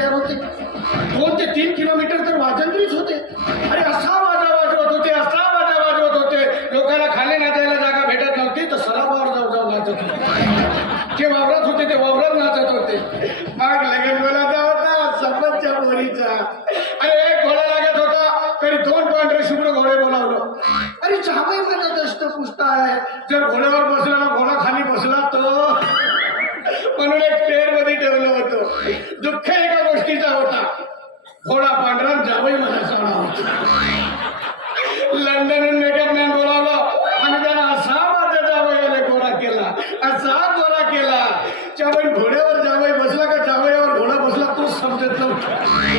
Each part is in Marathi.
तयार होते. दोन ते तीन किलोमीटर तर वाजंत्रीच होते. अरे जावई घोड्यावर जावई बसला का जावयावर घोडा बसला तोच समजत नव्हता.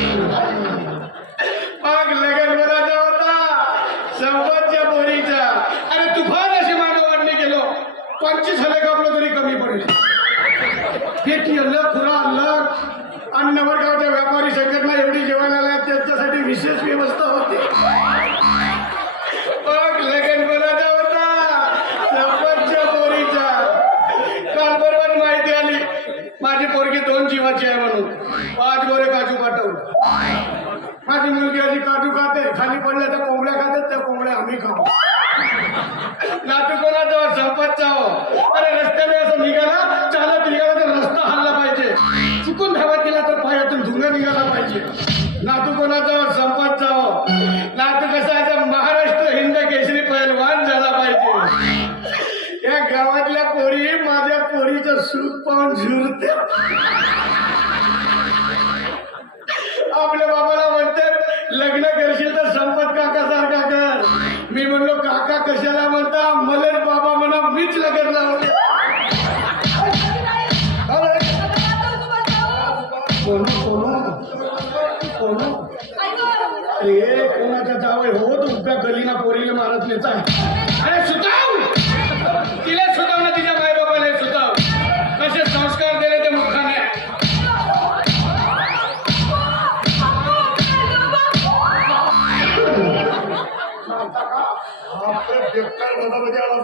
सुद्धा गलीना पोरीला मारत नेता अरे सुताव! तिला सुताव ना तिच्या माय बाबाला सुताव. कसे संस्कार दिले ते मुखाने.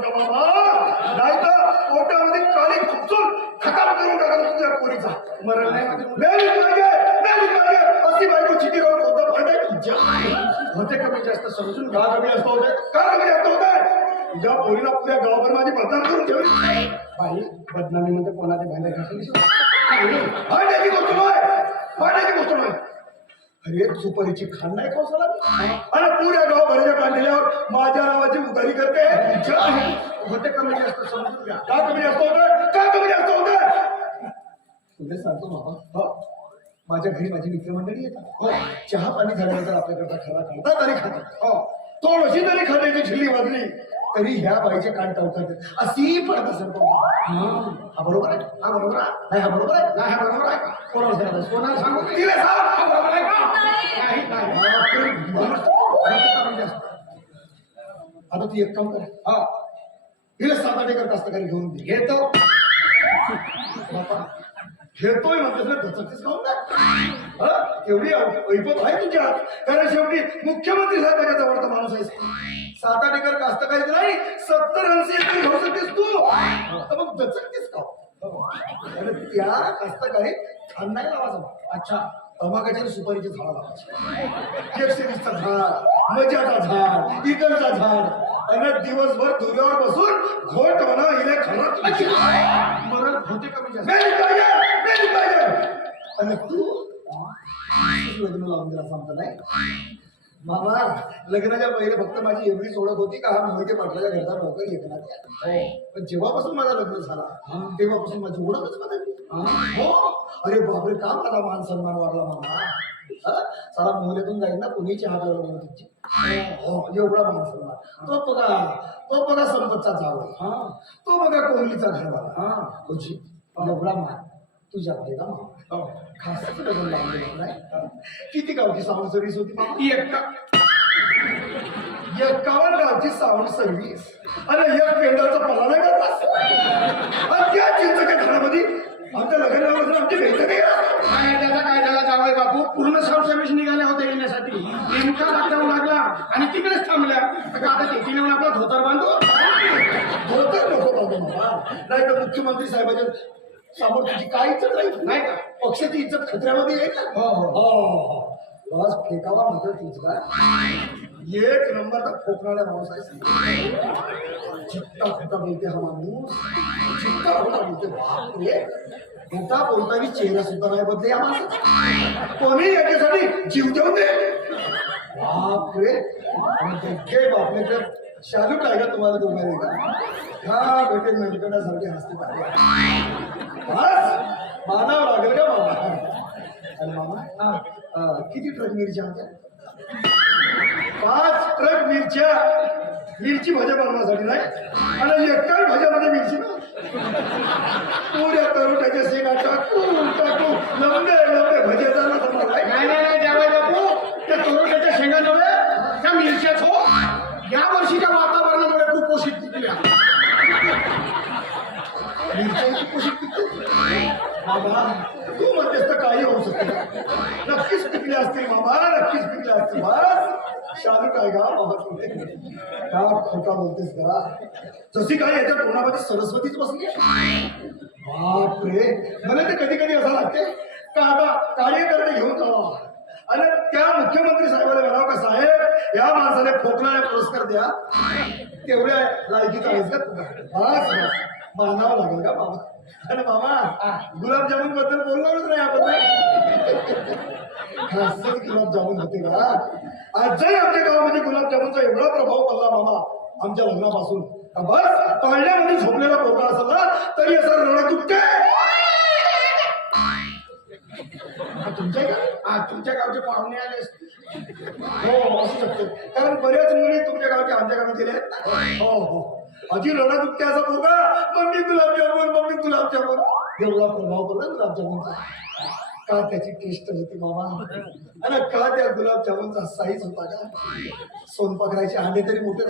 नाही तर पोटामध्ये काळी खुपसून खतम करून टाका तुझ्या पोरीचा. मरण नाही. रागविलास पावते का रागविलास पावते ज्या पोरीला तुझ्या गावावर माझी बदनाम करून ठेवली बाई बदनामी मध्ये कोणाच्या भांडे फाट्याची गोष्ट नाही गोष्ट नाही अरे सुपारीची खाण नाही कौशला आणि पुऱ्या गावभराच्या काढलेल्यावर माझ्या नावाची उधारी करते कमी जास्त का कमी असतो का कमी जास्त होत तुझे सांगतो बाबा माझ्या घरी माझी मित्रमंडळी येतात. चहा पाणी झाल्यानंतर आपल्याकडचा खरा करतात आणि खातात. हो. थोडशी जरी खाण्याची झिल्ली वाजली तरी ह्या बाईचे कान टवतात अशी पडत असेल तो हा बरोबर आहे? हा बरोबर आहे? नाही हा बरोबर आहे? नाही हा बरोबर आहे? कोणाला सांगा कोणाला सांगू तिला बरोबर आहे आता ती एक काम कर. हा. हिला सात आठ एकर कास्तकारी घेऊन? घेतो. खेळतोय म्हणतोस ना खाऊन काय हा? ऐपत आहे तुझ्यात कारण शेवटी मुख्यमंत्री साहेबाच्या जवळचा माणूस आहेस. सात आठ एकर कास्तकारी नाही सत्तर ऐंशी एकर घेऊ शकतेस तू. तर मग दचकतेस का त्या कास्तकारीत खान नाही लावायचं अच्छा. आणि सुपारीचे झाड लावायचे. झाड मजाचा झाड इगलचा झाड. आणि दिवसभर धुऱ्यावर बसून घोट म्हणा इले कमी मेली मेली पाहिजे. आणि तू? लग्न लावून दिला सांगतो नाही. मामा लग्नाच्या पहिले फक्त माझी एवढीच ओळख होती का हा मोहिते पाटलाच्या घरचा नोकर एकनाथ पण जेव्हापासून माझं लग्न झाला तेव्हापासून माझी ओळखच बदलली. हो? अरे बापरे का मला मान सन्मान वाढला हा? साला मोहल्यातून जाईल ना कुणी चहा प्यायला बोलवत तुमची. हो एवढा मान सन्मान. तो बघा तो बघा संपतचा जावं तो बघा कोहलीचा घरवाला. तुझी एवढा मान. तुझ्या का मामा? खास दिलं नाही? किती गावची सावण सर्व्हिस होती मामा? एक. का एकावन्न गावची सावण सर्व्हिस आणि एक पेंडाचा पला नाही आणि त्या चिंचच्या घरामध्ये आमच्या लग्नापासून आमची भेट नाही. काय त्याचा? काय झाला? जावई बापू. पूर्ण सर्व्हिस निघाल्या होत्या येण्यासाठी. नेमका लॉकडाऊन लागला आणि तिकडेच थांबल्या. का आता तिथे नेऊन आपला धोतर बांधू. धोतर नको बाबा. नाही तर मुख्यमंत्री साहेबांच्या समोर तुझी काय इज्जत राहील? नाही का? पक्षाची इज्जत खतऱ्यामध्ये येईल ना? हो, हो. बस फेकावा म्हणतो तुझा एक नंबरचा खोकणाऱ्या माणूस आहे चित्ता खोटा बोलते हा माणूस. चित्ता खोटा बोलते. बापरे. खोटा बोलताना चेहरा सुद्धा नाही बदले या माणसाचा. कोणी याच्यासाठी जीव देऊन दे बापरे. आणि ते बापरे. शालू काय का तुम्हाला दोघांनी का? हा बेटे मेंढकण्यासारखे हसते पाहिजे बस. मानावं लागेल का बाबा? आणि मामा? हा, किती ट्रक मिरच्या होत्या पाच ट्रक मिरच्या. मिरची भज्या बनवण्यासाठी नाही? आणि एकाच भज्यामध्ये म्हणजे मिरची ना? पुऱ्या तरुटाच्या शेंगा टाकू टाकू. लंबे लंबे भजे जाणार नाही? नाही त्या तोरट्याच्या शेंगा नव्हे त्या मिरच्याच हो या वर्षीच्या वातावरणामुळे कुपोषित पिकल्या. मिरच्या कुशी पिकते. बाबा तू म्हणतेस तर काही होऊ शकते नक्कीच पिकले असतील बाबा नक्कीच पिकले असतील. बस. शालू काय गा बाबा तुम्ही. का खोटा बोलतेस का जशी काय याच्या तोंडामध्ये सरस्वतीच बसली बापरे. मला ते कधी कधी असं लागते का आता कार्यकर्ते घेऊन जावा आणि त्या मुख्यमंत्री साहेबाला म्हणावं का साहेब या माणसाने खोकणारे पुरस्कार द्या. तेवढ्या लायकीचा आहेस का? तुला बस बस. मानावं लागेल का बाबा आणि बाबा गुलाबजामुनबद्दल बोलणारच नाही आपण खासच गुलाबजामुन होते का? आजही आमच्या गावामध्ये गुलाबजामुनचा एवढा प्रभाव पडला मामा आमच्या लग्नापासून. बस पाळण्यामध्ये झोपलेला पोटा असेल ना तरी असं रण दुखते तुमच्या तुमच्या गावचे पाहुणे आले हो असू शकते. कारण बऱ्याच मुली तुमच्या गावच्या आमच्या गावात गेल्या आहेत हो हो. अजी रडा दुखते असा पोरगा. मम्मी गुलाबजामुन मम्मी गुलाबजामुन एवढा प्रभाव पडला गुलाबजामुनचा का त्याची टेस्ट होती बाबा? आणि का त्या गुलाबजामुनचा साईज होता का? सोनपाकराचे अंडे तरी मोठे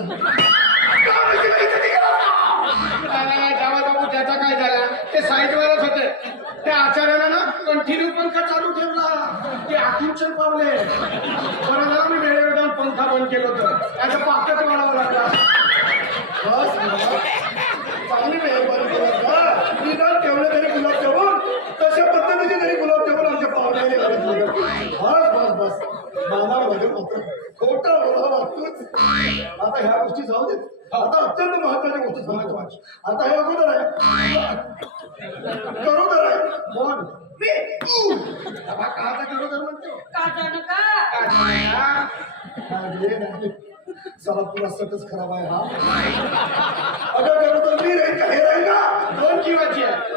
त्याचा काय झाला. ते साईडवरच होते. त्या आचार्याला ना कंटिन्यू पंखा चालू ठेवला. ते आकुंचन पावले बरं झालं मी वेळेवर जाऊन पंखा बंद केलं होतं. त्याचं पाकच वाढावं लागला. बस. चांगली का? निदान तेवढे तरी गुलाबजामुन तशा पद्धतीने तरी गुलाबजामुन आमच्या पाहुण्याने बस बस बस. खोटा बोलावा लागतोच आता ह्या गोष्टी जाऊ देत. आता अत्यंत महत्वाची गोष्ट महत्वाची आता हे अगोदर आहे. करोदर आहे. कोण मी. तू. का आता करोदर म्हणतो? का? जाणं का. चला तुला सटच खराब आहे हा. अगं करोदर मी राहील का हे राहील का दोन जीवाची आहे.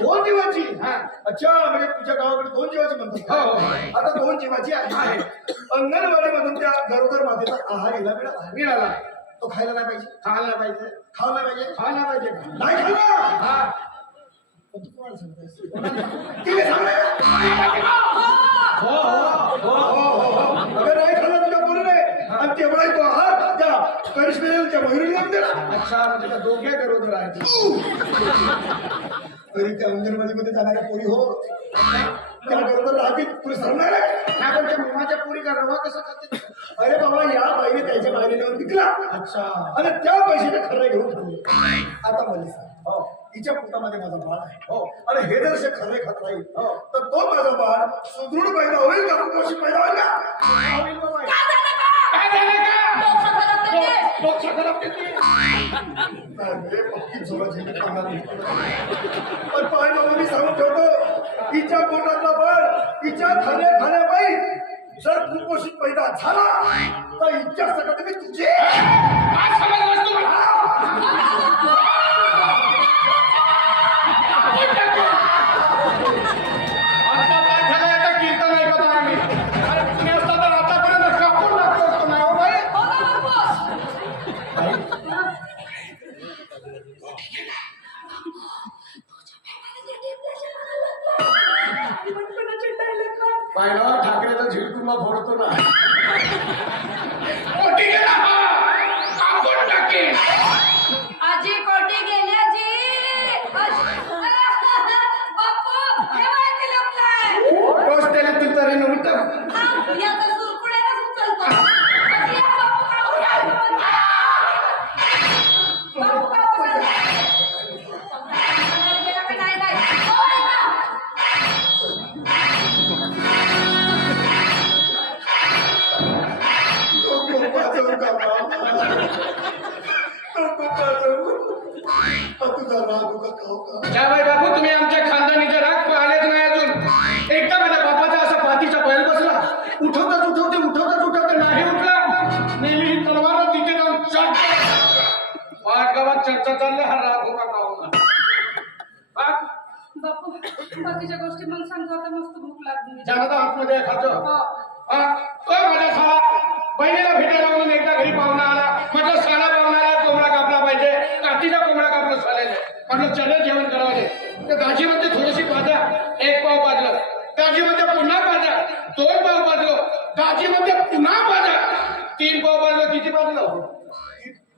दोन जीवाची? हा. अच्छा म्हणजे तुझ्या गावाकडे दोन जीवाची म्हणतात हो, हो. आता दोन जीवाची आहे. अंगणवाडी मधून त्या गरोदर मातेचा आहार मिळाला. मिळाला. तो खायला नाही पाहिजे? खायला पाहिजे. खायला नाही पाहिजे? खायला पाहिजे? नाही हा. पण तू कोणाला सांगतोयस? तिने सांगणार हो. हो हो हो हो हो अगं नाही खाल्ला तुझ्या पोरीने आणि तेवढा तो आहार त्या करिश्मेला त्या लावून दिला. अच्छा म्हणजे त्या दोघे करून राहायचे. तरी त्या अंगणवाडी मध्ये जाणाऱ्या पोरी हो. त्या बरोबर राहतील. तुला सांगणार आहे? त्या मुलाच्या पोरी का रवा कसं खाते अरे बाबा या बाईने त्याच्या बाहेर विकला. अच्छा. आणि त्या पैशाने खरं घेऊन ठेवले आता मला सांग. हो. तिच्या पोटामध्ये माझा बाळ आहे. हो. आणि हे जर खरे खात राहील हो. तर तो माझा बाळ सुदृढ पैदा होईल का? कुपोषित पैदा होईल का? पण पाय बाबा मी सांगून ठेवतो तिच्या पोटातला बाळ तिच्या खाण्या बाई जर कुपोषित पैदा झाला तर इच्छा सकट मी तुझे बाकीच्या गोष्टी मग सांगतो आता मस्त भूक लागली. जाणं तर आतमध्ये खातो. हो. हा. तो माझा साला बहिणीला भेटायला म्हणून एकदा घरी पाहुणा आला. म्हटलं साला पाहुणा आला कोंबडा कापला पाहिजे. काठीचा कोंबडा कापला चालेल. म्हटलं चले जेवण करावं तर दाजीमध्ये थोडीशी भाजा एक पाव पाजलं. दाजीमध्ये पुन्हा भाजा दोन पाव पाजलं. दाजीमध्ये पुन्हा भाजा तीन पाव पाजलं. किती पाजलं?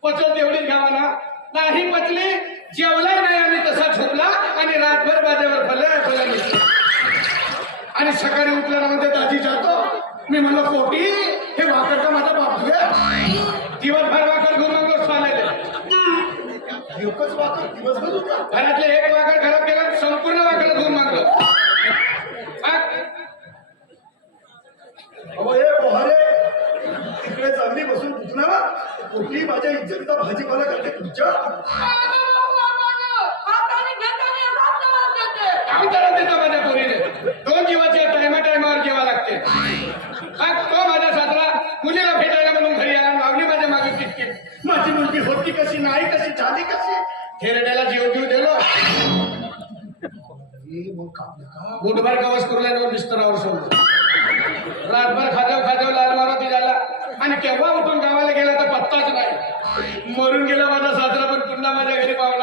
पचल तेवढीच घ्यावा ना नाही पचली जेवला नाही आणि तसा झोपला आणि रातभर माझ्यावर फले फले आणि सकाळी उठल्याला म्हणजे दाजी जातो. मी म्हणलं पोटी हे वाकड का माझा बाप तुझे दिवसभर वाकर घेऊन मग चालायला एकच वाकर दिवसभर होता घरातले एक वाकड घरात गेला संपूर्ण वाकड घेऊन मागलं. तिकडे चांगली बसून तुझला कुठली माझ्या इज्जतीचा भाजीपाला करते तुमच्या? कापलं का करू कवच करून बिस्तरावर सोडलं. रातभर खाजव खाजव लाल मारुती झाला आणि केव्हा उठून गावाला गेला तर पत्ताच नाही. मरून गेला माझा साजरा पण पुन्हा माझ्या घरी पावला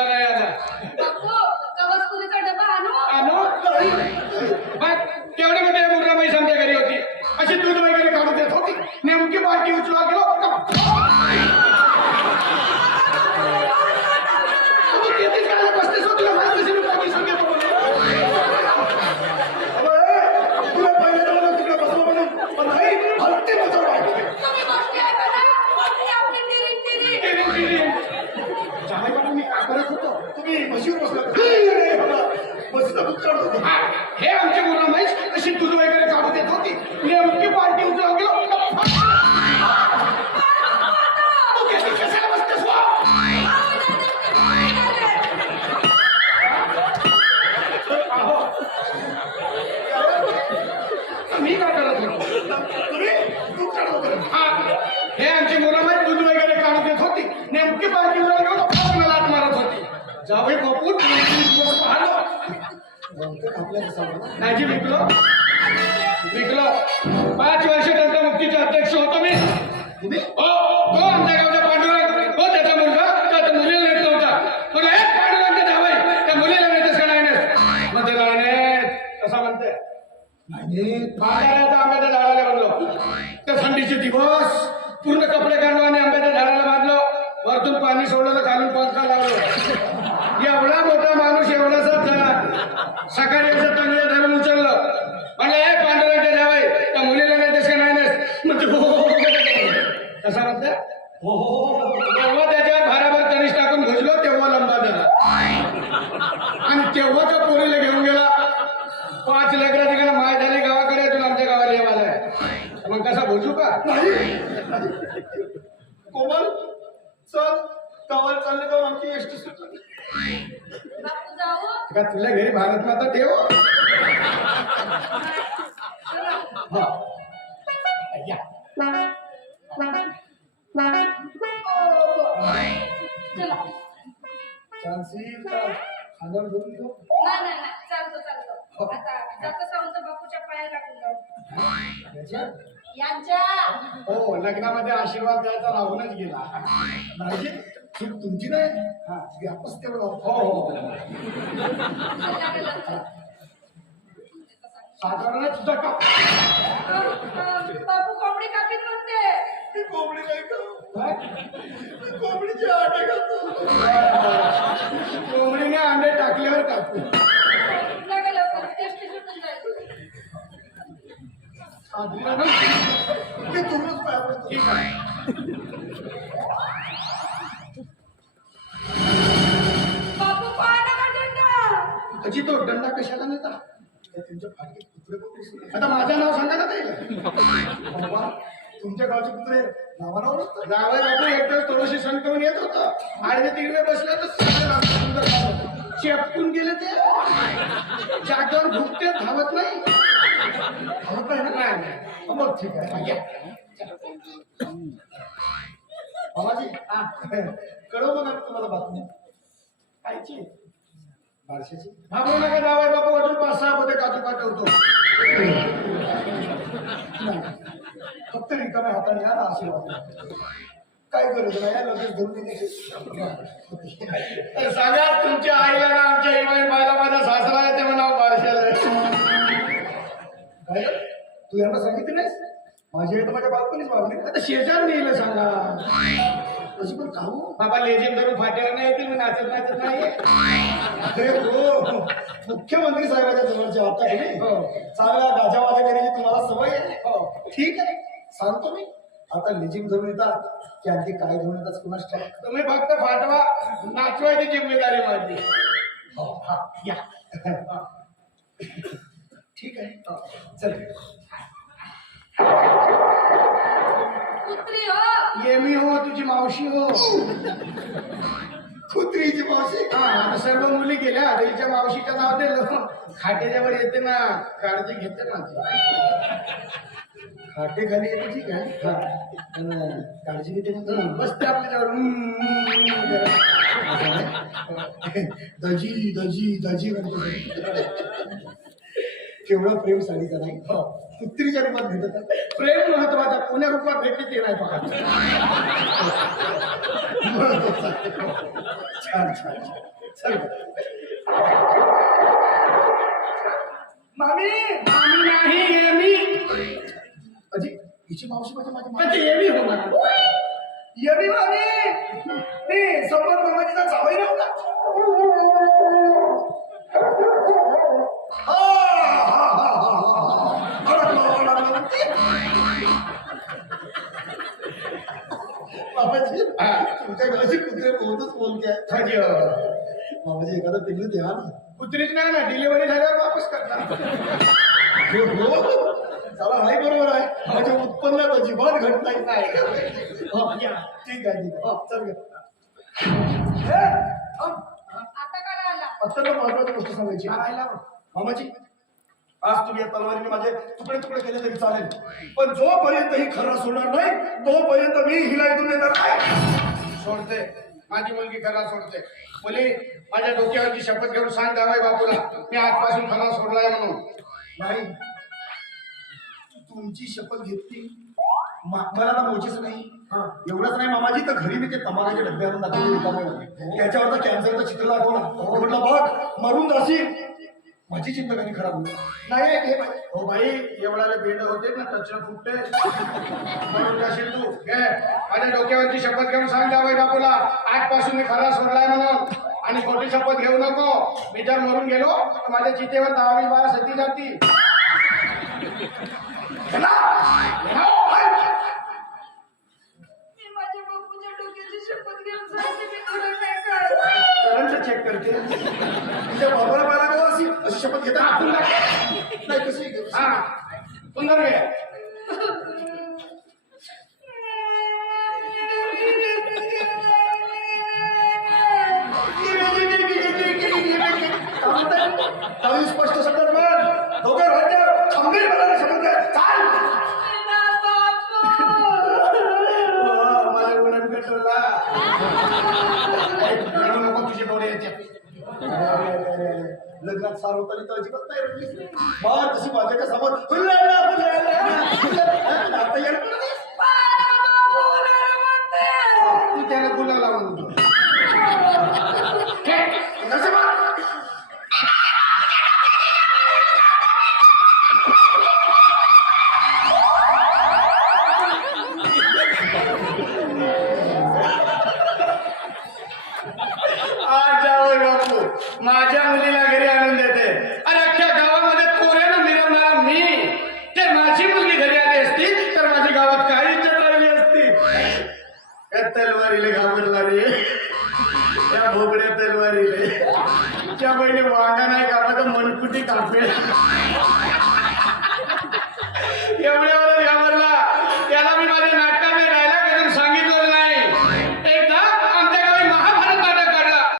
विकलो. विकलो. पाच वर्ष त्यांचा मुक्तीचे अध्यक्ष होतो मी. तुम्ही? हो हो आमच्या गावच्या पांडुरंग. हो त्याचा मुलगा. त्याचा मुलीला नेत नव्हता. पण हे पांडुरंग आहे त्या मुलीला नेतेस का नाही नेत? म्हणजे नाही कसा म्हणते? पांढऱ्याचा आंब्याच्या झाडाला बांधलो. त्या थंडीचे दिवस पूर्ण कपडे काढलो आणि आंब्याच्या झाडाला बांधलो. वरतून पाणी सोडलं तर खालून पंखा लावलं एवढा मोठा माणूस एवढासा झाला सकाळी असं चांगलं धरून उचललं म्हणलं ए पांडुरंग जावाय त्या मुलीला नाही तसे नाही नस म्हणजे कसा म्हणता हो हो तेव्हा त्याच्यावर भाराभर तनिष टाकून भुजलो तेव्हा लंबा झाला आणि तेव्हा तो पोरीला घेऊन गेला पाच लग्न तिकडे माय झाली गावाकडे अजून आमच्या गावाला येवाला मग कसा भुजू का नाही कोमल चल गावात चालले जाऊन आमची एसटी सुटली बापू जाऊ का तुला घरी भारत माता ठेव. हा. या. चला चान्सी का खांद्यावर धरून घेऊ लग्नामध्ये आशीर्वाद द्यायचा राहूनच गेला. नाही चूक तुमची नाही. हा व्यापच तेवढं हो हो गेलं. साधारण तुझा का बापू कोंबडी कापीत म्हणते कोंबडी नाही कोंबडीची आटे खातो. कोंबडीने अंडे टाकल्यावर कापू लागा लवकर टेस्टी सुटून जाईल ते तुम्हीच पाया पडतो ठीक आहे अजी तो दंडा कशाला नेता? तुमच्या कुत्रे आता माझं नाव सांगा ना ताईला तुमच्या गावचे कुत्रे नावाला ओळखतात? जावई एकदा थोडीशी सण येत होतं. आणि तिकडे बसलं तर चेपकून गेले ते. जागेवर भुकते धावत नाही. नाही मग ठीक आहे बाबाजी हा कळव बघा तुम्हाला बातमी पाच सहा मध्ये काजू पाठवतो फक्त रिकाम्या हाताने या ना आशीर्वाद काय गरज नाही लगेच धरून तर सगळ्यात तुमच्या आईला ना आमच्या इमाईन बायला माझा सासरा आहे तेव्हा नाव बारशाला. काय? तू यांना सांगितलं नाहीस? माझी आई तर माझ्या बालपणीच वागली आता शेजार नेलं सांगा. तशी पण खाऊ? बाबा लेजिम धरून फाट्याला नाही येतील मी नाचत नाचत नाही अरे हो. मुख्यमंत्री साहेबाच्या जवळचे आता तुम्ही? हो. चांगल्या गाजा वाजा करण्याची तुम्हाला सवय आहे? हो. ठीक आहे. सांगतो मी. आता लिजिंग धरून येतात. की आणखी काय धरून येतात ठाऊक. तुम्ही फक्त फाटवा. नाचवायची जिम्मेदारी माझी. हो, हा, या. ठीक आहे. चल. कुत्री हो. ये मी हो तुझी मावशी हो. कुत्रीची मावशी? हा आता सर्व मुली गेल्या. आता हिच्या मावशीचं नाव दिलं खाट्याच्या वर येते ना. काळजी घेते ना. खाटे खाली येते ठीक आहे. हा. पण काळजी घेते ना. बसते आपल्याजवळ. दजी दजी दजी म्हणतो. केवढं प्रेम साडीचा नाही हो. कुत्रीच्या रूपात भेटत प्रेम महत्त्वाचा पुण्या रूपात भेटते ते नाही पाहत छान छान छान. चल. मामी! आम्ही नाही अजी हिची मावशी म्हणजे माझी हो. यमी मामी. मी संबंध मामाजीचा जावई नव्हता हा, बाबाजी हा. तुमच्या घराचे कुत्रे बहुतच बोलते हो. बाबाजी एखादं पिल्लू द्या ना कुत्रीच नाही ना डिलिव्हरी झाल्यावर वापस करणार हो, हो. चला हाय बरोबर आहे म्हणजे उत्पन्नात अजिबात घट नाही हो, या. ठीक आहे ठीक आहे हो, चल. आता काय आला अत्यंत महत्वाची गोष्ट सांगायची राहायला मामाजी आज तुम्ही या तलवारीने माझे तुकडे तुकडे केले तरी चालेल. पण जोपर्यंत ही खरं सोडणार नाही तोपर्यंत मी हिला इथून देणार नाही सोडते. माझी मुलगी खरा सोडते. मुली माझ्या डोक्यावरची शपथ घेऊन सांग जावाय बापूला मी आजपासून खरा सोडलाय म्हणून. नाही. तुमची शपथ घेतली. मला ना मोचीच नाही. एवढंच नाही मामाजी तर घरी मी ते तमागाच्या डब्यावर दाखवले. त्याच्यावरचं कॅन्सरचं चित्र दाखवलं म्हटलं बघ मरून जाशील. माझी जिंदगानी खराब होईल? नाही हे बाई. हो बाई एवढा बेंड होते ना टचला फुटते म्हणून जाशील तू. घे. माझ्या डोक्यावरची शपथ घेऊन सांग जावई बापूला. आजपासून मी खरा सोडलाय म्हणून. आणि खोटी शपथ घेऊ नको. मी जर मरून गेलो तर माझ्या चितेवर दहावीस बारा सती जाती. चला, चला, हाय. मी माझ्या बापूच्या डोक्याची शपथ घेऊन सांगते मी तुला काय कळत करंट चेक करते. तुझ्या बाबाला मला का अशी अशी शपथ घेता आपण काय? नाही कशी हा. सुंदर घे. स्पष्ट शब्दात म्हण दोघे राज्य खंबीरपणाने शपथ घे चाल. हो, मला तुझे डोळे येते लग्नात सार्वकालिक तर अजिबात नाही रडली. बार तशी माझ्याच्या समोर. आता येणार